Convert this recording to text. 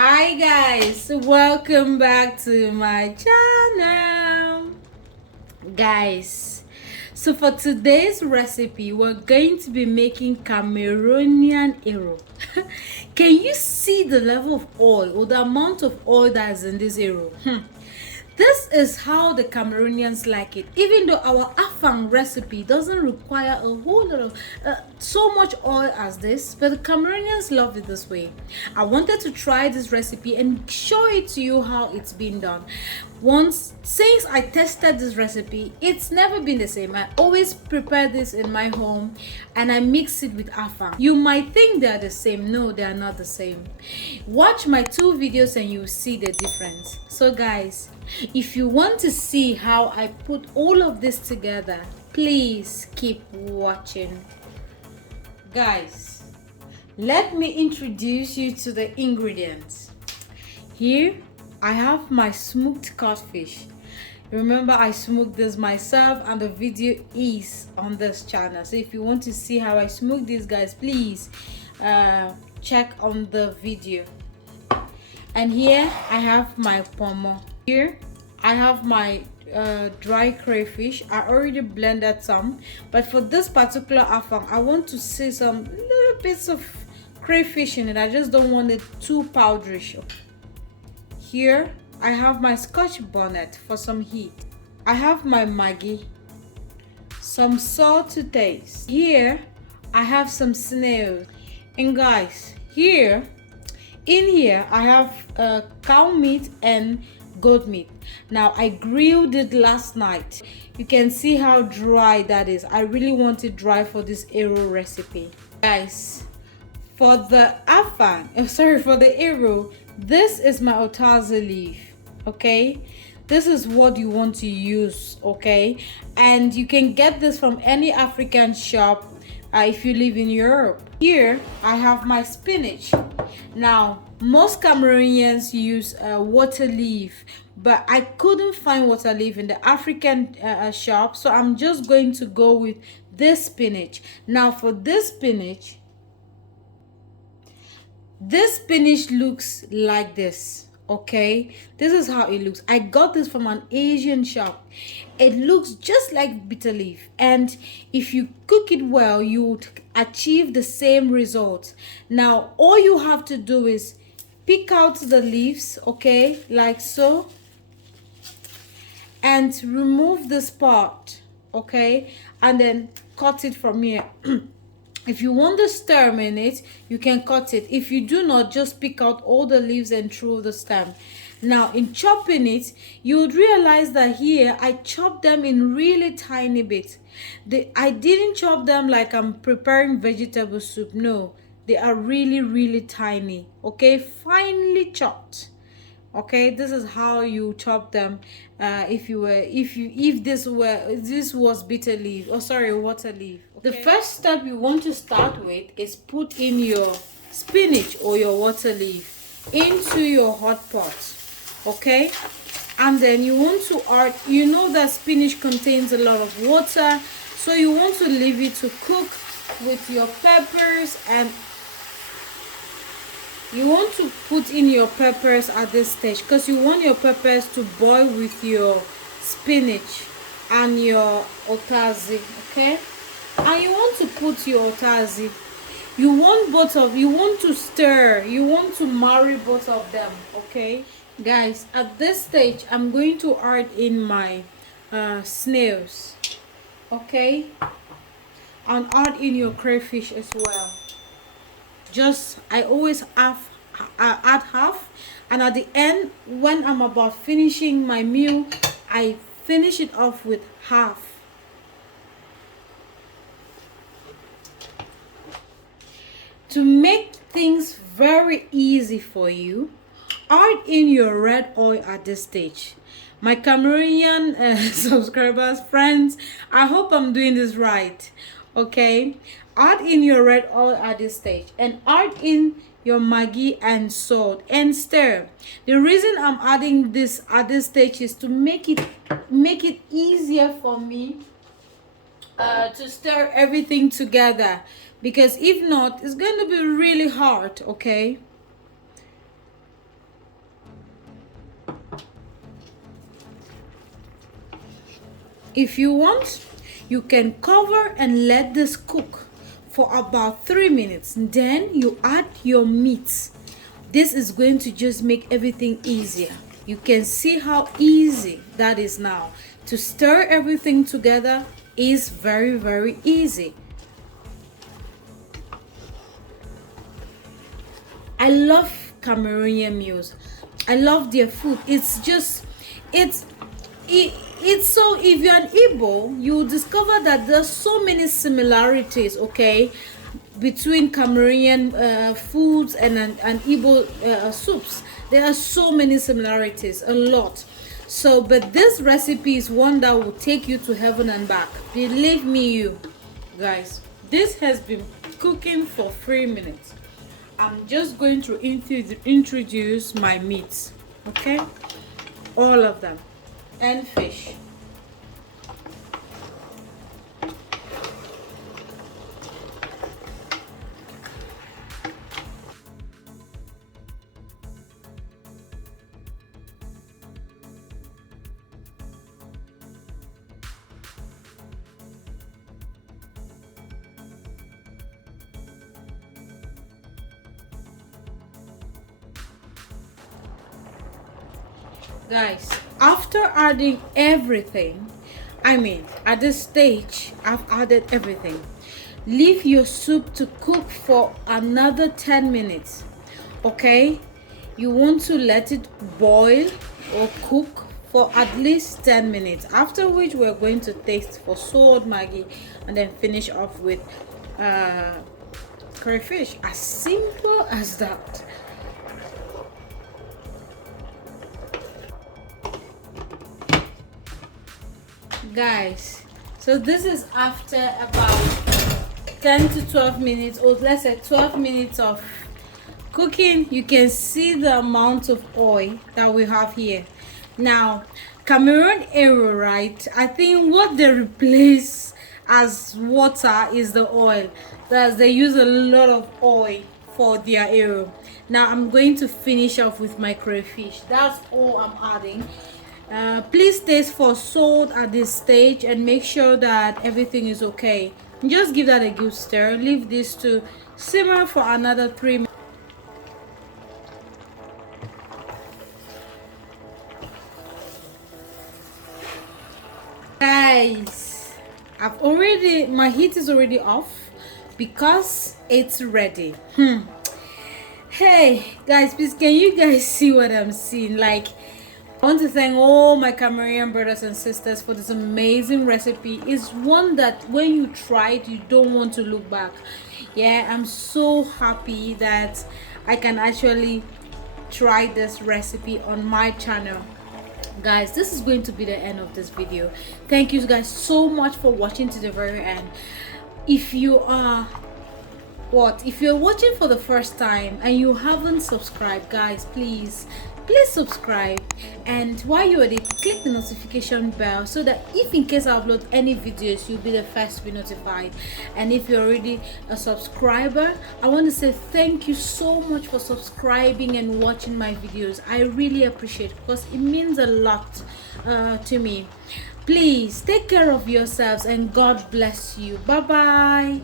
Hi guys, welcome back to my channel. Guys, so for today's recipe we're going to be making Cameroonian ERU. Can you see the level of oil or the amount of oil that is in this ERU? This is how the Cameroonians like it. Even though our afang recipe doesn't require a whole lot of so much oil as this, but the Cameroonians love it this way. I wanted to try this recipe and show it to you how it's been done. Since I tested this recipe, it's never been the same. I always prepare this in my home and I mix it with afang. You might think they're the same. No, they are not the same. Watch my two videos and you'll see the difference. So guys, if you want to see how I put all of this together, please keep watching. Guys, let me introduce you to the ingredients. Here I have my smoked codfish. Remember, I smoked this myself and the video is on this channel. So if you want to see how I smoke these guys, please check on the video. And here I have my pomo. Here I have my dry crayfish. I already blended some, but for this particular afang I want to see some little bits of crayfish in it. I just don't want it too powdery. Here I have my scotch bonnet for some heat. I have my Maggi, some salt to taste. Here I have some snails. And guys, in here I have cow meat and goat meat. Now I grilled it last night. You can see how dry that is. I really want it dry for this ERU recipe. Guys, for the for the ERU, this is my otazi leaf. Okay, this is what you want to use. Okay, and you can get this from any African shop if you live in Europe. Here I have my spinach. Now most Cameroonians use water leaf, but I couldn't find water leaf in the African shop, so I'm just going to go with this spinach. Now for this spinach looks like this. Okay, this is how it looks. I got this from an Asian shop. It looks just like bitter leaf, and if you cook it well, you would achieve the same results. Now all you have to do is pick out the leaves, okay, like so, and remove this part, okay, and then cut it from here. If you want the stem in it, you can cut it. If you do not, just pick out all the leaves and throw the stem. Now in chopping it, you would realize that here I chopped them in really tiny bits. I didn't chop them like I'm preparing vegetable soup. No, they are really tiny. Okay, finely chopped. Okay, this is how you chop them. If this was bitter leaf, or sorry, water leaf. Okay. The first step you want to start with is put in your spinach or your water leaf into your hot pot. Okay, and then you want to add, you know that spinach contains a lot of water, so you want to leave it to cook with your peppers, and you want to put in your peppers at this stage because you want your peppers to boil with your spinach and your otazi. Okay, and you want to put your otazi, you want to stir, you want to marry both of them. Okay guys, at this stage I'm going to add in my snails. Okay, and add in your crayfish as well. Just I always add half, and at the end when I'm about finishing my meal, I finish it off with half. To make things very easy for you, add in your red oil at this stage. My Cameroonian subscribers, friends, I hope I'm doing this right. Okay, add in your red oil at this stage and add in your Maggi and salt and stir. The reason I'm adding this at this stage is to make it easier for me to stir everything together, because if not, it's going to be really hard. Okay, If you want, you can cover and let this cook for about 3 minutes. Then you add your meat. This is going to just make everything easier. You can see how easy that is now. To stir everything together is very, very easy. I love Cameroonian meals. I love their food. It's just, it's so, if you're an Igbo, you'll discover that there's so many similarities, okay, between Cameroonian foods and Igbo soups. There are so many similarities, a lot. So, but this recipe is one that will take you to heaven and back. Believe me, you guys. This has been cooking for 3 minutes. I'm just going to introduce my meats, okay? All of them, and fish. Guys, after adding everything, at this stage I've added everything. Leave your soup to cook for another 10 minutes, okay? You want to let it boil or cook for at least 10 minutes, after which we're going to taste for salt, Maggi, and then finish off with crayfish. As simple as that. Guys, so this is after about 10 to 12 minutes, or let's say 12 minutes of cooking. You can see the amount of oil that we have here. Now, Cameroonian ERU, right? I think what they replace as water is the oil. They use a lot of oil for their ERU. Now I'm going to finish off with my crayfish. That's all I'm adding. Please taste for salt at this stage and make sure that everything is okay. Just give that a good stir. Leave this to simmer for another 3 minutes. Guys, my heat is already off because it's ready. Hey guys, please, can you guys see what I'm seeing? Like, I want to thank all my Cameroonian brothers and sisters for this amazing recipe. It's one that when you try it, you don't want to look back. Yeah, I'm so happy that I can actually try this recipe on my channel. Guys, this is going to be the end of this video. Thank you guys so much for watching to the very end. If you're watching for the first time and you haven't subscribed, guys, please subscribe, and while you're there, click the notification bell so that if in case I upload any videos, you'll be the first to be notified. And if you're already a subscriber, I want to say thank you so much for subscribing and watching my videos. I really appreciate it because it means a lot to me. Please take care of yourselves and God bless you. Bye bye.